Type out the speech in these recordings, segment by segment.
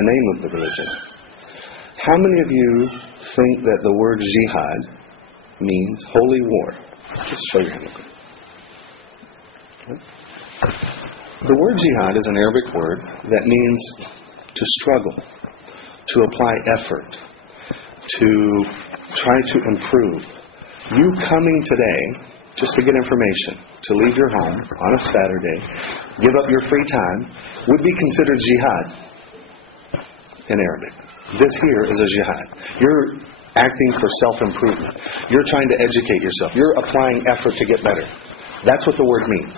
the name of the religion. How many of you think that the word jihad means holy war? Just show your hand. The word jihad is an Arabic word that means to struggle, to apply effort, to try to improve. You coming today just to get information, to leave your home on a Saturday, give up your free time, would be considered jihad in Arabic. This here is a jihad. You're acting for self-improvement. You're trying to educate yourself. You're applying effort to get better. That's what the word means.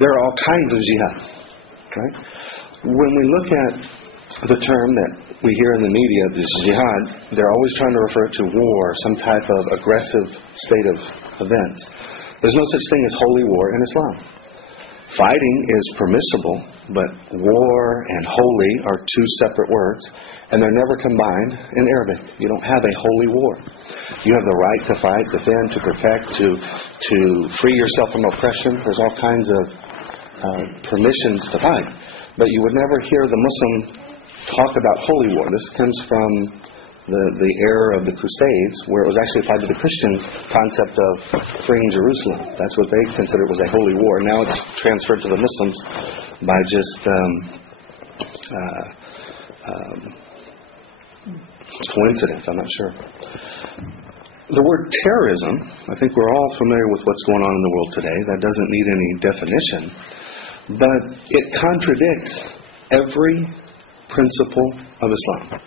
There are all kinds of jihad. Right? When we look at the term that we hear in the media, this jihad, they're always trying to refer to war, some type of aggressive state of events. There's no such thing as holy war in Islam. Fighting is permissible, but war and holy are two separate words, and they're never combined in Arabic. You don't have a holy war. You have the right to fight, defend, to protect, to free yourself from oppression. There's all kinds of permissions to fight. But you would never hear the Muslim talk about holy war. This comes from the era of the Crusades, where it was actually applied to the Christians' concept of freeing Jerusalem. That's what they considered was a holy war. Now it's transferred to the Muslims by just coincidence. I'm not sure. The word terrorism, I think we're all familiar with what's going on in the world today. That doesn't need any definition. But it contradicts every principle of Islam.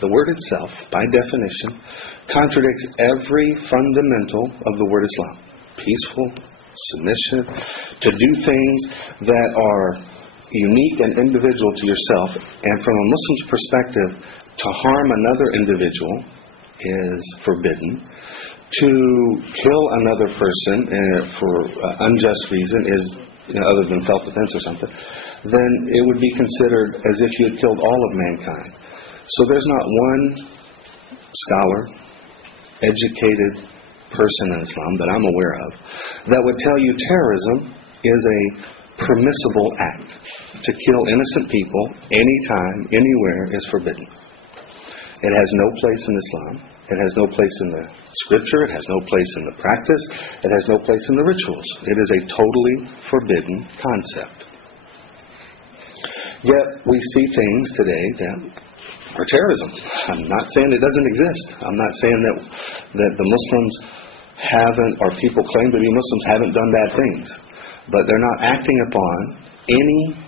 The word itself, by definition, contradicts every fundamental of the word Islam. Peaceful, submission, to do things that are unique and individual to yourself. And from a Muslim's perspective, to harm another individual is forbidden. To kill another person for unjust reason is, other than self-defense or something, then it would be considered as if you had killed all of mankind. So there's not one scholar, educated person in Islam that I'm aware of that would tell you terrorism is a permissible act. To kill innocent people anytime, anywhere is forbidden. It has no place in Islam. It has no place in the scripture. It has no place in the practice. It has no place in the rituals. It is a totally forbidden concept. Yet we see things today that are terrorism. I'm not saying it doesn't exist. I'm not saying that the Muslims haven't, or people claim to be Muslims haven't done bad things. But they're not acting upon any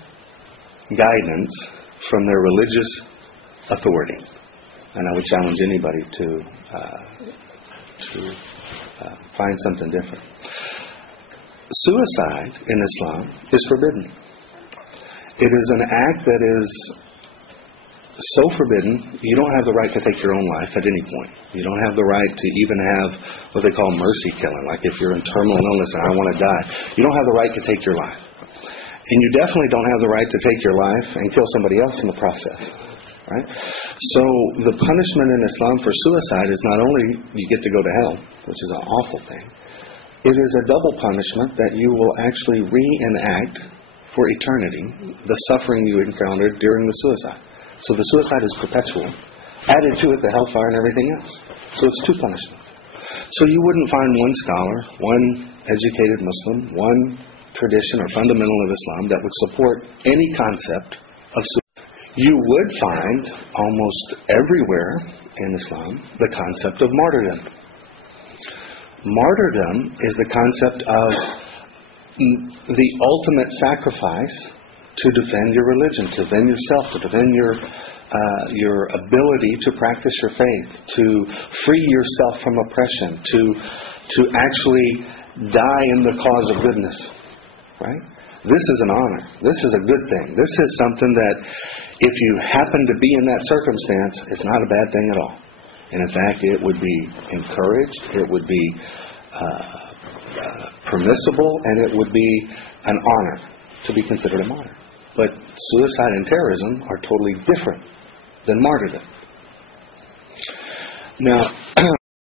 guidance from their religious authority. And I would challenge anybody to find something different. Suicide in Islam is forbidden. It is an act that is so forbidden, you don't have the right to take your own life at any point. You don't have the right to even have what they call mercy killing. Like if you're in terminal illness and I want to die, you don't have the right to take your life. And you definitely don't have the right to take your life and kill somebody else in the process. Right? So the punishment in Islam for suicide is not only you get to go to hell, which is an awful thing, it is a double punishment that you will actually reenact for eternity the suffering you encountered during the suicide. So the suicide is perpetual. Added to it the hellfire and everything else. So it's two punishments. So you wouldn't find one scholar, one educated Muslim, one tradition or fundamental of Islam that would support any concept of suicide. You would find almost everywhere in Islam the concept of martyrdom. Martyrdom is the concept of the ultimate sacrifice to defend your religion, to defend yourself, to defend your ability to practice your faith, to free yourself from oppression, to actually die in the cause of goodness. Right? This is an honor. This is a good thing. This is something that if you happen to be in that circumstance, it's not a bad thing at all. And in fact, it would be encouraged, it would be permissible, and it would be an honor to be considered a martyr. But suicide and terrorism are totally different than martyrdom. Now,